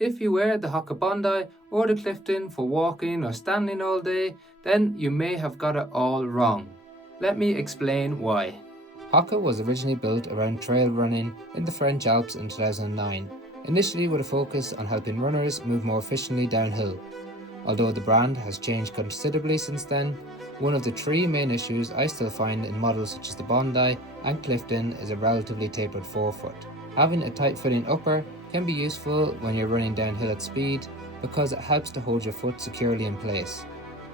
If you wear the Hoka Bondi or the Clifton for walking or standing all day, then you may have got it all wrong. Let me explain why. Hoka was originally built around trail running in the French Alps in 2009, initially with a focus on helping runners move more efficiently downhill. Although the brand has changed considerably since then, one of the three main issues I still find in models such as the Bondi and Clifton is a relatively tapered forefoot. Having a tight-fitting upper can be useful when you're running downhill at speed because it helps to hold your foot securely in place.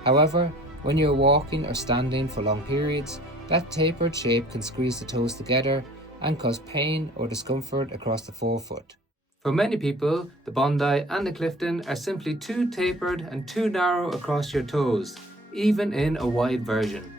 However, when you're walking or standing for long periods, that tapered shape can squeeze the toes together and cause pain or discomfort across the forefoot. For many people, the Bondi and the Clifton are simply too tapered and too narrow across your toes, even in a wide version.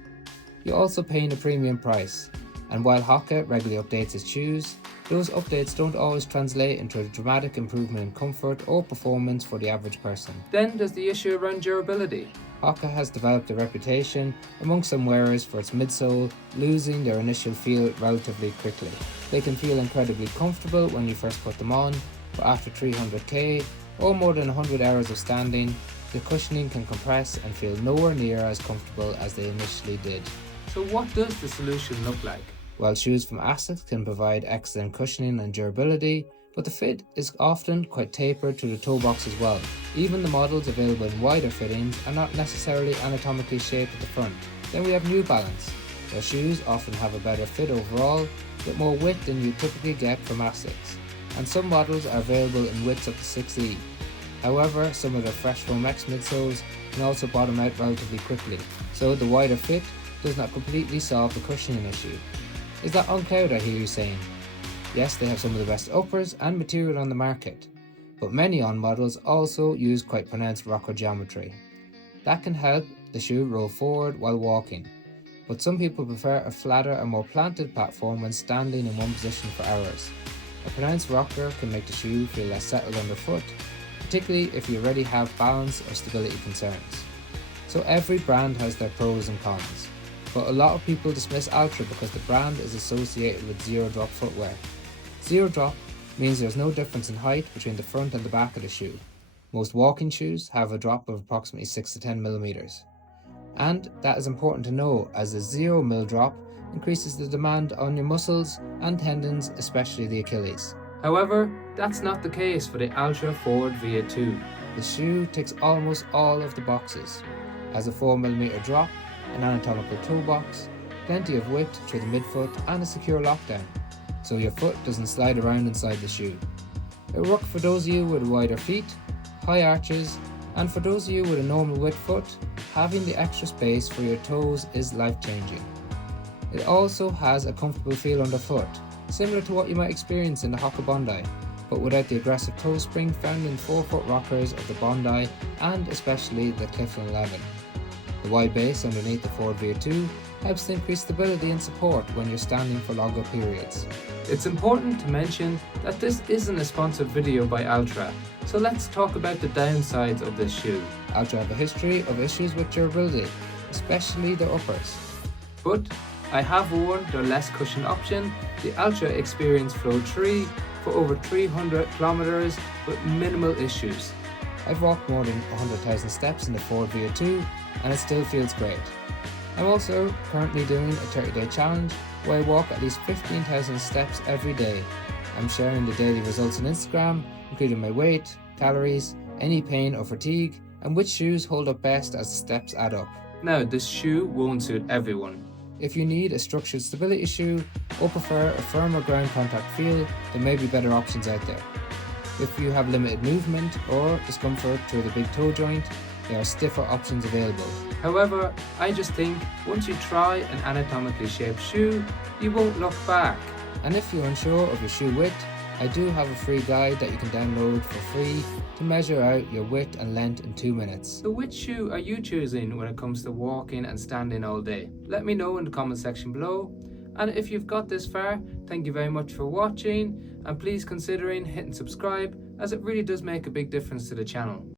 You're also paying a premium price, and while Hoka regularly updates its shoes, those updates don't always translate into a dramatic improvement in comfort or performance for the average person. Then there's the issue around durability. Hoka has developed a reputation among some wearers for its midsole losing their initial feel relatively quickly. They can feel incredibly comfortable when you first put them on, but after 300k or more than 100 hours of standing, the cushioning can compress and feel nowhere near as comfortable as they initially did. So what does the solution look like? While shoes from ASICS can provide excellent cushioning and durability, but the fit is often quite tapered to the toe box as well. Even the models available in wider fittings are not necessarily anatomically shaped at the front. Then we have New Balance. Their shoes often have a better fit overall, with more width than you typically get from ASICS, and some models are available in widths up to 6E. However, some of their Fresh Foam X midsoles can also bottom out relatively quickly, so the wider fit does not completely solve the cushioning issue. Is that unclear, I hear you saying? Yes, they have some of the best uppers and material on the market, but many On models also use quite pronounced rocker geometry. That can help the shoe roll forward while walking, but some people prefer a flatter and more planted platform when standing in one position for hours. A pronounced rocker can make the shoe feel less settled underfoot, particularly if you already have balance or stability concerns. So every brand has their pros and cons, but a lot of people dismiss Altra because the brand is associated with zero drop footwear. Zero drop means there's no difference in height between the front and the back of the shoe. Most walking shoes have a drop of approximately 6 to 10 millimeters. And that is important to know, as a 0 mm drop increases the demand on your muscles and tendons, especially the Achilles. However, that's not the case for the Altra FWD Via 2. The shoe ticks almost all of the boxes. Has a 4 mm drop, an anatomical toe box, plenty of width through the midfoot and a secure lockdown, so your foot doesn't slide around inside the shoe. It will work for those of you with wider feet, high arches, and for those of you with a normal width foot, having the extra space for your toes is life-changing. It also has a comfortable feel underfoot, similar to what you might experience in the Hoka Bondi, but without the aggressive toe spring found in forefoot rockers of the Bondi and especially the Clifton 11. The wide base underneath the FWD Via 2 helps to increase stability and support when you're standing for longer periods. It's important to mention that this isn't a sponsored video by Altra, so let's talk about the downsides of this shoe. Altra have a history of issues with durability, especially the uppers. But I have worn their less cushion option, the Altra Experience Flow 3, for over 300 kilometers with minimal issues. I've walked more than 100,000 steps in the FWD Via 2 and it still feels great. I'm also currently doing a 30-day challenge where I walk at least 15,000 steps every day. I'm sharing the daily results on Instagram, including my weight, calories, any pain or fatigue, and which shoes hold up best as the steps add up. Now, this shoe won't suit everyone. If you need a structured stability shoe or prefer a firmer ground contact feel, there may be better options out there. If you have limited movement or discomfort through the big toe joint, there are stiffer options available. However, I just think once you try an anatomically shaped shoe, you won't look back. And if you're unsure of your shoe width, I do have a free guide that you can download for free to measure out your width and length in 2 minutes. So which shoe are you choosing when it comes to walking and standing all day? Let me know in the comment section below. And if you've got this far, thank you very much for watching, and please consider hitting subscribe, as it really does make a big difference to the channel.